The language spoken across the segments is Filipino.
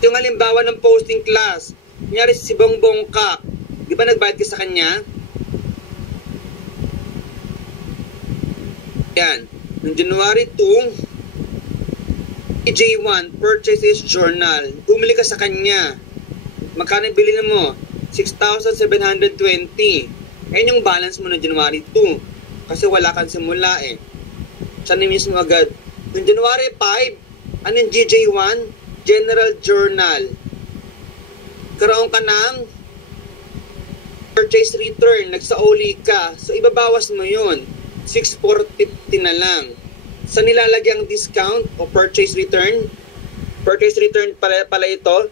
Yung halimbawa ng posting class, kunyari si Bongbong Kak, di ba nagbayad ka sa kanya? Yan. Noong January 2, J1, Purchases Journal. Bumili ka sa kanya. Magkano bilhin mo? 6,720. Ayun yung balance mo noong January 2. Kasi wala kang simula eh. Siya na mismo agad. Noong January 5, ano yung GJ1? General Journal. Karoon ka ng purchase return. Nagsauli ka. So ibabawas mo yun. 6,450 na lang. Sa nilalagay ang discount o purchase return pala ito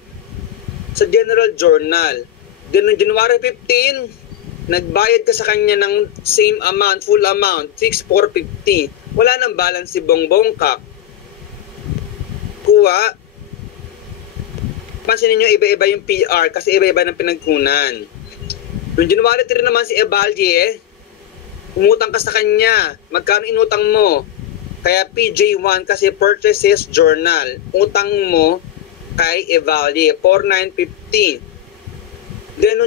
sa General Journal. Ganun, January 15, nagbayad ka sa kanya ng same amount, full amount, 6,450. Wala nang balance si Bongbong Kak. Kuha. Pansinin nyo, iba-iba yung PR kasi iba-iba ng pinagkunan. Noong January 3 naman si Ebalye, umutang ka sa kanya. Magkano inutang mo? Kaya PJ1 kasi Purchases Journal. Utang mo kay Evalye, 4,950. Then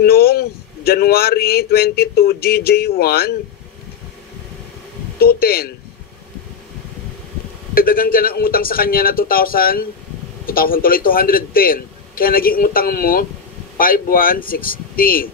nung January 22, GJ1, 210. Dagdagan ka ng utang sa kanya na 210. Kaya naging utang mo 5,160.